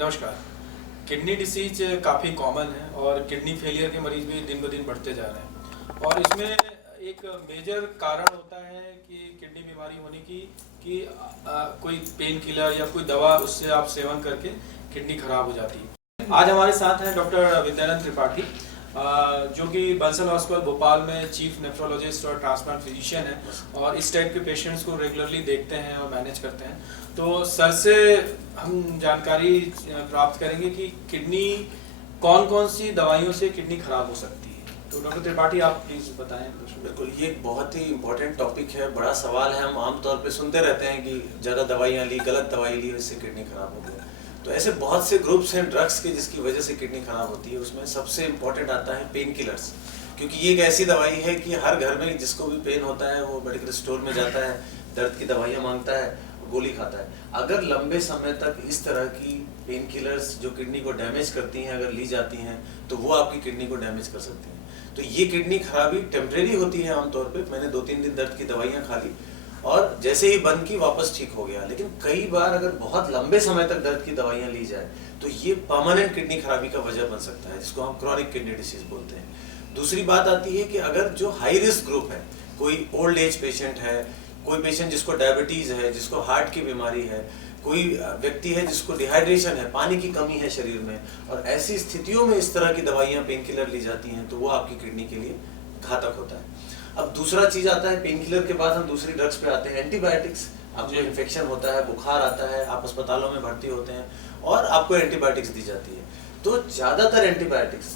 नमस्कार। Kidney disease काफ़ी common है और किडनी फेलियर के मरीज भी दिन ब दिन बढ़ते जा रहे हैं और इसमें एक मेजर कारण होता है कि किडनी बीमारी होने की कि कोई पेन किलर या कोई दवा उससे आप सेवन करके किडनी खराब हो जाती है। आज हमारे साथ हैं डॉक्टर विद्यानंद त्रिपाठी जो कि बंसल हॉस्पिटल भोपाल में चीफ नेफ्रोलॉजिस्ट और ट्रांसप्लांट फिजिशियन है और इस टाइप के पेशेंट्स को रेगुलरली देखते हैं और मैनेज करते हैं। तो सर से हम जानकारी प्राप्त करेंगे कि किडनी कौन कौन सी दवाइयों से किडनी खराब हो सकती है। तो डॉक्टर त्रिपाठी आप प्लीज बताएं। बिल्कुल, ये एक बहुत ही इम्पोर्टेंट टॉपिक है, बड़ा सवाल है। हम आमतौर पे सुनते रहते हैं कि ज़्यादा दवाइयाँ ली, गलत दवाई ली, इससे किडनी खराब हो गया। तो ऐसे बहुत से ग्रुप्स हैं ड्रग्स के जिसकी वजह से किडनी खराब होती है। उसमें सबसे इम्पोर्टेंट आता है पेन किलर्स, क्योंकि ये एक ऐसी दवाई है कि हर घर में जिसको भी पेन होता है वो मेडिकल स्टोर में जाता है, दर्द की दवाइयाँ मांगता है, गोली खाता है। अगर लंबे समय तक इस तरह की पेन किलर्स जो किडनी को डैमेज करती हैं अगर ली जाती हैं तो वो आपकी किडनी को डैमेज कर सकती हैं। तो ये किडनी खराबी टेम्परेरी होती है आमतौर पे। मैंने 2-3 दिन दर्द की दवाइयाँ खा ली और जैसे ही बंद की वापस ठीक हो गया। लेकिन कई बार अगर बहुत लंबे समय तक दर्द की दवाइयाँ ली जाए तो ये परमानेंट किडनी खराबी का वजह बन सकता है, जिसको हम क्रॉनिक किडनी डिसीज बोलते हैं। दूसरी बात आती है कि अगर जो हाई रिस्क ग्रुप है, कोई ओल्ड एज पेशेंट है, कोई पेशेंट जिसको डायबिटीज है, जिसको हार्ट की बीमारी है, कोई व्यक्ति है जिसको डिहाइड्रेशन है, पानी की कमी है शरीर में, और ऐसी स्थितियों में इस तरह की दवाइयाँ पेन किलर ली जाती हैं तो वो आपकी किडनी के लिए घातक होता है। अब दूसरा चीज आता है, पेन किलर के बाद हम दूसरी ड्रग्स पे आते हैं, एंटीबायोटिक्स। आपको इन्फेक्शन होता है, बुखार आता है, आप अस्पतालों में भर्ती होते हैं और आपको एंटीबायोटिक्स दी जाती है। तो ज्यादातर एंटीबायोटिक्स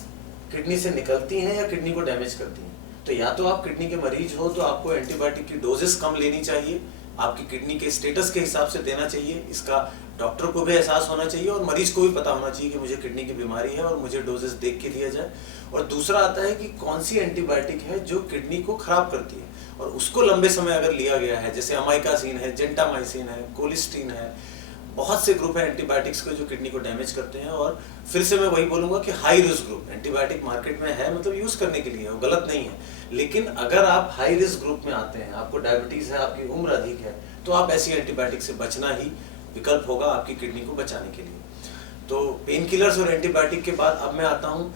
किडनी से निकलती हैं या किडनी को डैमेज करती हैं। तो या तो आप किडनी के मरीज हो तो आपको एंटीबायोटिक की डोजेस कम लेनी चाहिए, आपकी किडनी के स्टेटस के हिसाब से देना चाहिए। इसका डॉक्टर को भी एहसास होना चाहिए और मरीज को भी पता होना चाहिए कि मुझे किडनी की बीमारी है और मुझे डोजेस देख के दिया जाए। और दूसरा आता है कि कौन सी एंटीबायोटिक है जो किडनी को खराब करती है और उसको लंबे समय अगर लिया गया है, जैसे अमाइकासिन है, जेंटामाइसिन है, कोलिस्टीन है, बहुत से ग्रुप है एंटीबायोटिक्स के जो किडनी को डैमेज करते हैं। और फिर से मैं वही बोलूंगा कि high risk group antibiotic market में है, मतलब यूज करने के लिए, वो गलत नहीं है। लेकिन अगर आप हाई रिस्क ग्रुप में आते हैं, आपको डायबिटीज है, आपकी उम्र अधिक है, तो आप ऐसी एंटीबायोटिक से बचना ही विकल्प होगा आपकी किडनी को बचाने के लिए। तो पेन किलर्स और एंटीबायोटिक के बाद अब मैं आता हूँ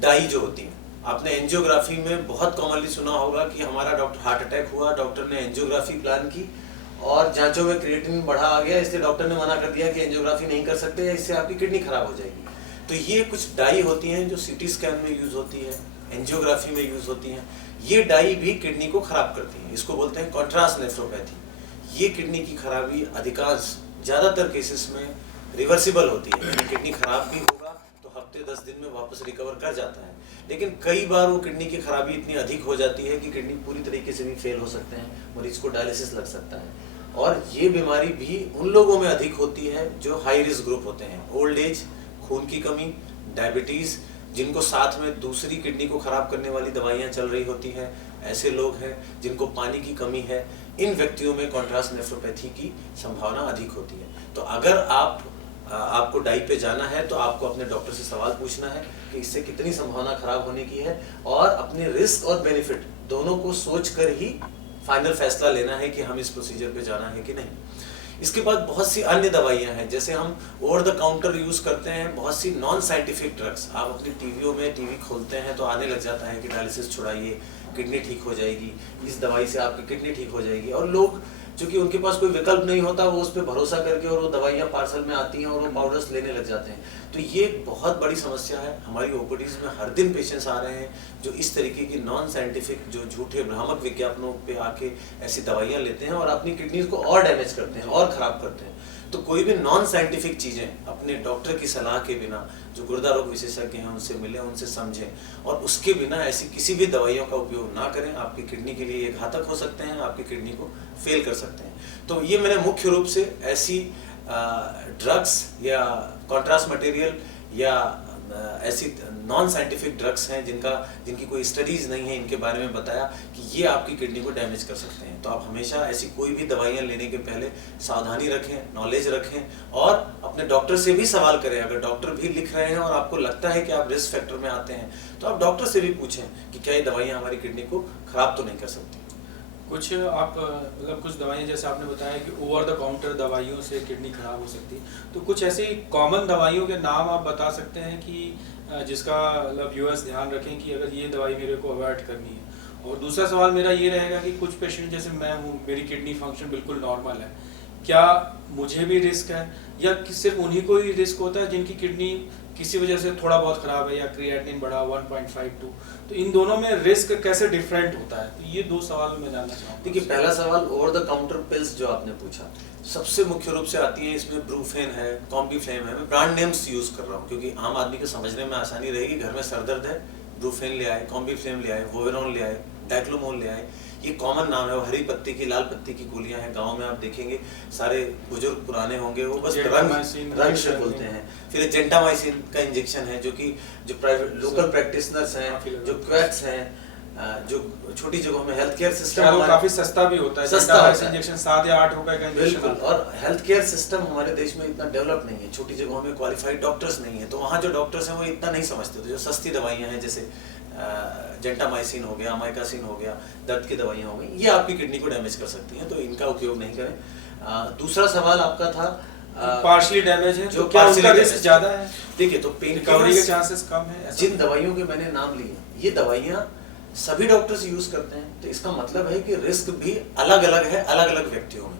डाई जो होती है। आपने एंजियोग्राफी में बहुत कॉमनली सुना होगा कि हमारा डॉक्टर हार्ट अटैक हुआ, डॉक्टर ने एंजियोग्राफी प्लान की और जांचों में क्रिएटिनिन बढ़ा आ गया, इसलिए डॉक्टर ने मना कर दिया कि एंजियोग्राफी नहीं कर सकते, इससे आपकी किडनी खराब हो जाएगी। तो ये कुछ डाई होती हैं जो सीटी स्कैन में यूज होती है, एंजियोग्राफी में यूज होती हैं। ये डाई भी किडनी को खराब करती हैं, इसको बोलते हैं कॉन्ट्रास्ट नेफ्रोपैथी। ये किडनी की खराबी अधिकांश ज्यादातर केसेस में रिवर्सिबल होती है, यानी किडनी खराब भी होगा तो हफ्ते 10 दिन में वापस रिकवर कर जाता है। लेकिन कई बार वो किडनी की खराबी इतनी अधिक हो जाती है कि किडनी पूरी तरीके से भी फेल हो सकते हैं, मरीज को डायलिसिस लग सकता है। और ये बीमारी भी उन लोगों में अधिक होती है जो हाई रिस्क ग्रुप होते हैं, ओल्ड एज, खून की कमी, डायबिटीज, जिनको साथ में दूसरी किडनी को खराब करने वाली दवाइयाँ चल रही होती हैं, ऐसे लोग हैं जिनको पानी की कमी है। इन व्यक्तियों में कॉन्ट्रास्ट नेफ्रोपैथी की संभावना अधिक होती है। तो अगर आपको डाई पे जाना है तो आपको अपने डॉक्टर से सवाल पूछना है कि इससे कितनी संभावना खराब होने की है और अपने रिस्क और बेनिफिट दोनों को सोचकर ही फाइनल फैसला लेना है कि हम इस प्रोसीजर पे जाना है कि नहीं। इसके बाद बहुत सी अन्य दवाइयां हैं, जैसे हम ओवर द काउंटर यूज करते हैं बहुत सी नॉन साइंटिफिक ड्रग्स। आप अपनी टीवियों में टीवी खोलते हैं तो आने लग जाता है कि डायलिसिस छुड़ाइए, किडनी ठीक हो जाएगी, इस दवाई से आपकी किडनी ठीक हो जाएगी। और लोग चूंकि उनके पास कोई विकल्प नहीं होता, वो उस पर भरोसा करके और वो दवाइयाँ पार्सल में आती हैं और वो पाउडर्स लेने लग जाते हैं। तो ये बहुत बड़ी समस्या है। हमारी ओपीडीज में हर दिन पेशेंट्स आ रहे हैं जो इस तरीके की नॉन साइंटिफिक, जो झूठे भ्रामक विज्ञापनों पे आके ऐसी दवाइयाँ लेते हैं और अपनी किडनीज को और डैमेज करते हैं और खराब करते हैं। तो कोई भी नॉन साइंटिफिक चीज़ें अपने डॉक्टर की सलाह के बिना, जो गुर्दा रोग विशेषज्ञ हैं उनसे मिलें, उनसे समझें और उसके बिना ऐसी किसी भी दवाइयों का उपयोग ना करें। आपकी किडनी के लिए ये घातक हो सकते हैं, आपकी किडनी को फेल कर सकते हैं। तो ये मैंने मुख्य रूप से ऐसी ड्रग्स या कॉन्ट्रास्ट मटेरियल या ऐसी नॉन साइंटिफिक ड्रग्स हैं जिनकी कोई स्टडीज नहीं है, इनके बारे में बताया कि ये आपकी किडनी को डैमेज कर सकते हैं। तो आप हमेशा ऐसी कोई भी दवाइयाँ लेने के पहले सावधानी रखें, नॉलेज रखें और अपने डॉक्टर से भी सवाल करें। अगर डॉक्टर भी लिख रहे हैं और आपको लगता है कि आप रिस्क फैक्टर में आते हैं तो आप डॉक्टर से भी पूछें कि क्या ये दवाइयाँ हमारी किडनी को खराब तो नहीं कर सकती। कुछ आप मतलब कुछ दवाइयाँ जैसे आपने बताया कि ओवर द काउंटर दवाइयों से किडनी खराब हो सकती है, तो कुछ ऐसी कॉमन दवाइयों के नाम आप बता सकते हैं कि जिसका मतलब व्यूअर्स ध्यान रखें कि अगर ये दवाई मेरे को अवॉइड करनी है। और दूसरा सवाल मेरा ये रहेगा कि कुछ पेशेंट जैसे मैं हूँ, मेरी किडनी फंक्शन बिल्कुल नॉर्मल है, क्या मुझे भी रिस्क है या सिर्फ उन्हीं को ही रिस्क होता है जिनकी किडनी किसी वजह से थोड़ा बहुत खराब है या क्रिएटिनिन बढ़ा 1.52, तो इन दोनों में रिस्क कैसे डिफरेंट होता है? तो ये दो सवाल मैं जानना चाहूँगा। देखिए, पहला सवाल ओवर द काउंटर पिल्स जो आपने पूछा, सबसे मुख्य रूप से आती है इसमें ब्रूफेन है, कॉम्बीफ्लेम है। मैं ब्रांड नेम्स यूज कर रहा हूँ क्योंकि आम आदमी को समझने में आसानी रहेगी। घर में सर दर्द है, ब्रूफेन ले आए, कॉम्बीफ्लेम ले आए, वोवेरॉन ले आए, डाइक्लोमोल ले आए, ये कॉमन नाम है। वो हरी पत्ती की, लाल पत्ती की गोलियां हैं। गांव में आप देखेंगे सारे बुजुर्ग पुराने होंगे, वो बस रंग से बोलते हैं। फिर जेंटामाइसिन का इंजेक्शन है, जो प्राइवेट लोकल प्रैक्टिशनर्स हैं, जो क्वैक्स हैं, जो छोटी जगहों में हेल्थ केयर सिस्टम काफी सस्ता भी होता है। सस्ता है इंजेक्शन 7 या 8 रुपए का इंजेक्शन। बिल्कुल। और हेल्थ केयर सिस्टम हमारे देश में इतना डेवलप नहीं है, छोटी जगहों में क्वालिफाइड डॉक्टर्स नहीं है, तो वहाँ जो डॉक्टर्स हैं वो इतना नहीं समझते। तो जो सस्ती दवाइयाँ हैं जैसे जेंटामाइसिन हो गया, अमाइकासिन हो गया, दर्द की दवाइयाँ हो गई, ये आपकी किडनी को डैमेज कर सकती हैं, तो इनका उपयोग नहीं करें। दूसरा सवाल आपका था पार्शली डैमेज है, जो तो क्या उसका रिस्क ज्यादा है? देखिए, तो पेन रिकवरी के चांसेस कम है। जिन दवाइयों के मैंने नाम लिए, ये दवाइयाँ सभी डॉक्टर्स यूज करते हैं, तो इसका मतलब है कि रिस्क भी अलग अलग है अलग अलग व्यक्तियों में।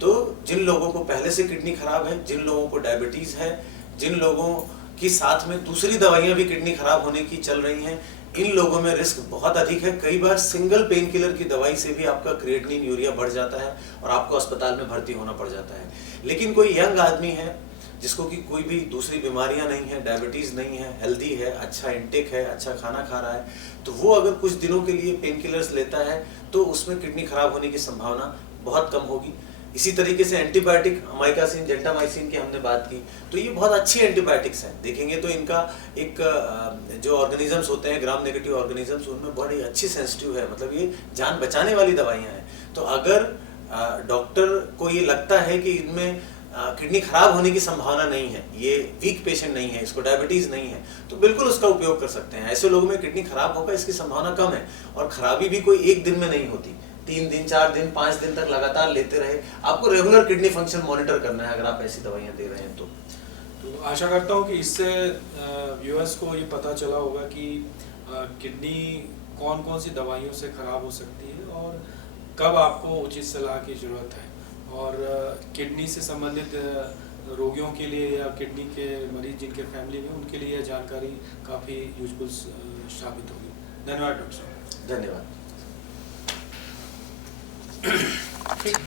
तो जिन लोगों को पहले से किडनी खराब है, जिन लोगों को डायबिटीज है, जिन लोगों की साथ में दूसरी दवाइयां भी किडनी खराब होने की चल रही हैं, इन लोगों में रिस्क बहुत अधिक है। कई बार सिंगल पेन किलर की दवाई से भी आपका क्रिएटिनिन, यूरिया बढ़ जाता है और आपको अस्पताल में भर्ती होना पड़ जाता है। लेकिन कोई यंग आदमी है जिसको कि कोई भी दूसरी बीमारियां नहीं है, डायबिटीज नहीं है, हेल्दी है, अच्छा इंटेक है, अच्छा खाना खा रहा है, तो वो अगर कुछ दिनों के लिए पेन किलर्स लेता है तो उसमें किडनी खराब होने की संभावना बहुत कम होगी। इसी तरीके से एंटीबायोटिक, अमाइकासिन, जेंटामाइसिन की हमने बात की, तो ये बहुत अच्छी एंटीबायोटिक्स हैं। देखेंगे तो इनका एक जो ऑर्गेनिजम्स होते हैं, ग्राम नेगेटिव ऑर्गेनिजम्स, उनमें बड़ी अच्छी सेंसिटिव है, मतलब ये जान बचाने वाली दवाइयाँ हैं। तो अगर डॉक्टर को ये लगता है कि इनमें किडनी खराब होने की संभावना नहीं है, ये वीक पेशेंट नहीं है, इसको डायबिटीज नहीं है, तो बिल्कुल उसका उपयोग कर सकते हैं। ऐसे लोगों में किडनी खराब होगा इसकी संभावना कम है, और खराबी भी कोई एक दिन में नहीं होती। 3 दिन, 4 दिन, 5 दिन तक लगातार लेते रहे। आपको रेगुलर किडनी फंक्शन मॉनिटर करना है अगर आप ऐसी दवाइयाँ दे रहे हैं तो आशा करता हूँ कि इससे व्यूअर्स को ये पता चला होगा कि किडनी कौन कौन सी दवाइयों से खराब हो सकती है और कब आपको उचित सलाह की ज़रूरत है। और किडनी से संबंधित रोगियों के लिए या किडनी के मरीज जिनके फैमिली में, उनके लिए यह जानकारी काफ़ी यूजफुल साबित होगी। धन्यवाद डॉक्टर साहब। धन्यवाद।